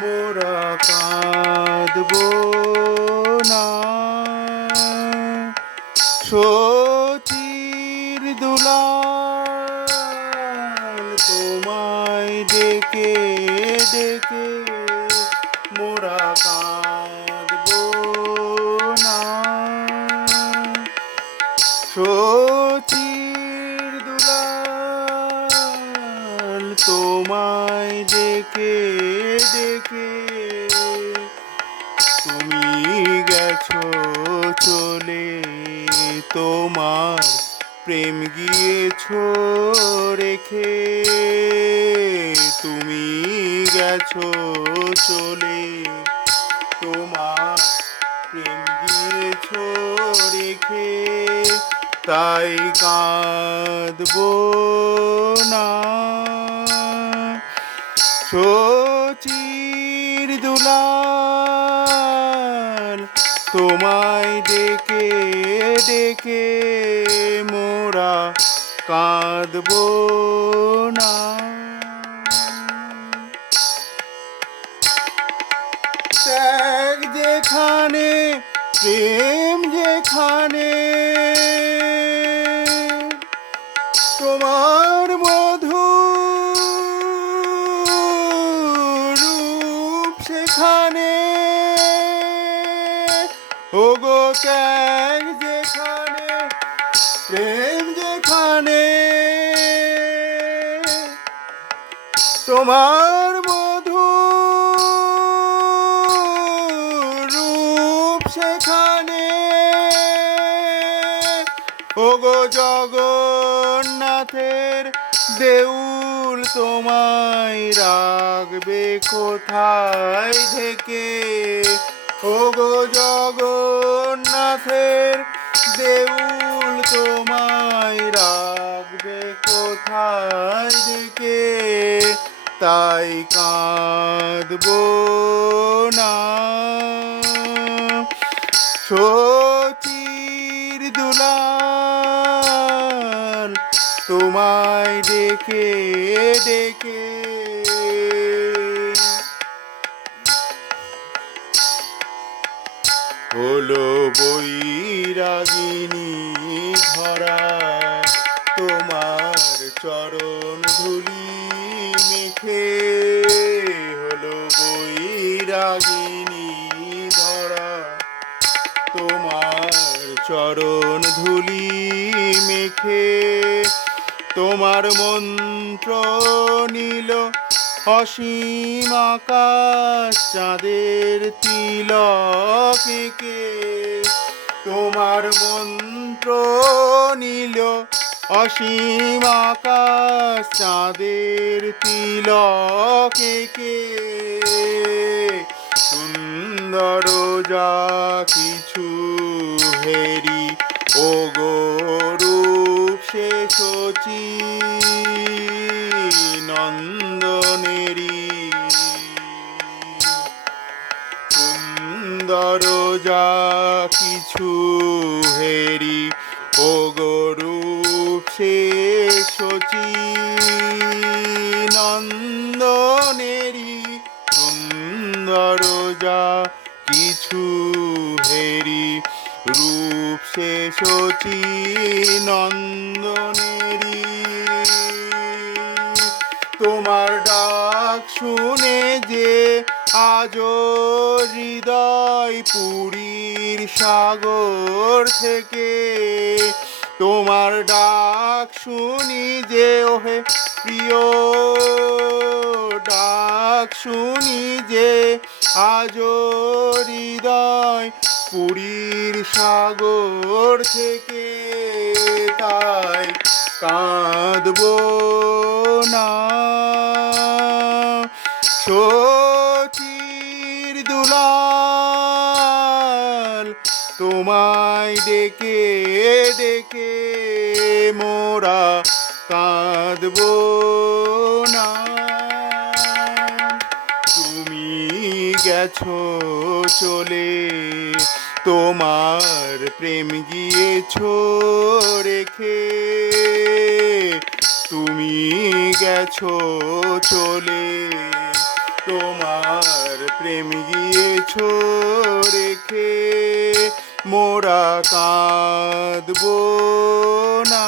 মোরা কাঁদব না। সচির দুলাল তোমায় ডেকে ডেকে মোরা কাঁদব না। সচির দুলাল তোমায় ডেকে ডেকে প্রেম গিয়েছ রেখে তুমি গেছো চলে। তোমার প্রেম গিয়েছো রেখে তাই কাঁদবো না। সচির দুলাল তোমায় ডেকে ডেকে মোরা কাঁদব না। ওগো ত্যাগ যেখানে, প্রেম যেখানে, তোমার মধু রূপ সেখানে। ওগো জগন্নাথের দেউল তোমায় রাখবে কোথায় থেকে? ওগো জগন্নাথের দেউল তোমায় রাখবে কোথায় থেকে তাই কাঁদবো না। সচির দুলাল তোমায় ডেকে ডেকে হলো বৈরাগিনী ধরা, তোমার চরণ ধুলি মেখে। হলো বৈরাগিনী ধরা, তোমার চরণ ধুলি মেখে। তোমার মন্ত্র নীল অসীম আকাশ চাঁদের তিলকে তোমার মন্ত্র নীল। অসীম আকাশ চাঁদের তিলকে সুন্দর যা কিছু হেরি ও গরূপ সে শচী। সুন্দর যা কিছু হেরি ও গরূপ সে শচী নন্দনেরি, সুন্দর যা কিছু হেরি, রূপ সে শচী নন্দনেরি। তোমার ডাক শুনে যে আজ হৃদয় পুরীর সাগর থেকে তোমার ডাক শুনি যে, ওহে প্রিয় ডাক শুনি যে আজ হৃদয় পুরীর সাগর থেকে তাই কাঁদবো না। দুলাল তোমায় ডেকে ডেকে মোরা কাঁদবো না। তুমি গেছো চলে, তোমার প্রেম গিয়েছো রেখে। তুমি গেছো চলে। তোমার প্রেম গিয়েছ রেখে মোরা কাঁদবো না।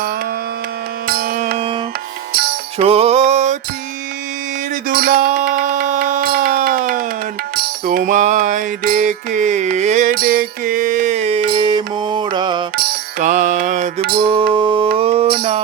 সচির দুলাল তোমায় ডেকে ডেকে মোরা কাঁদবো না।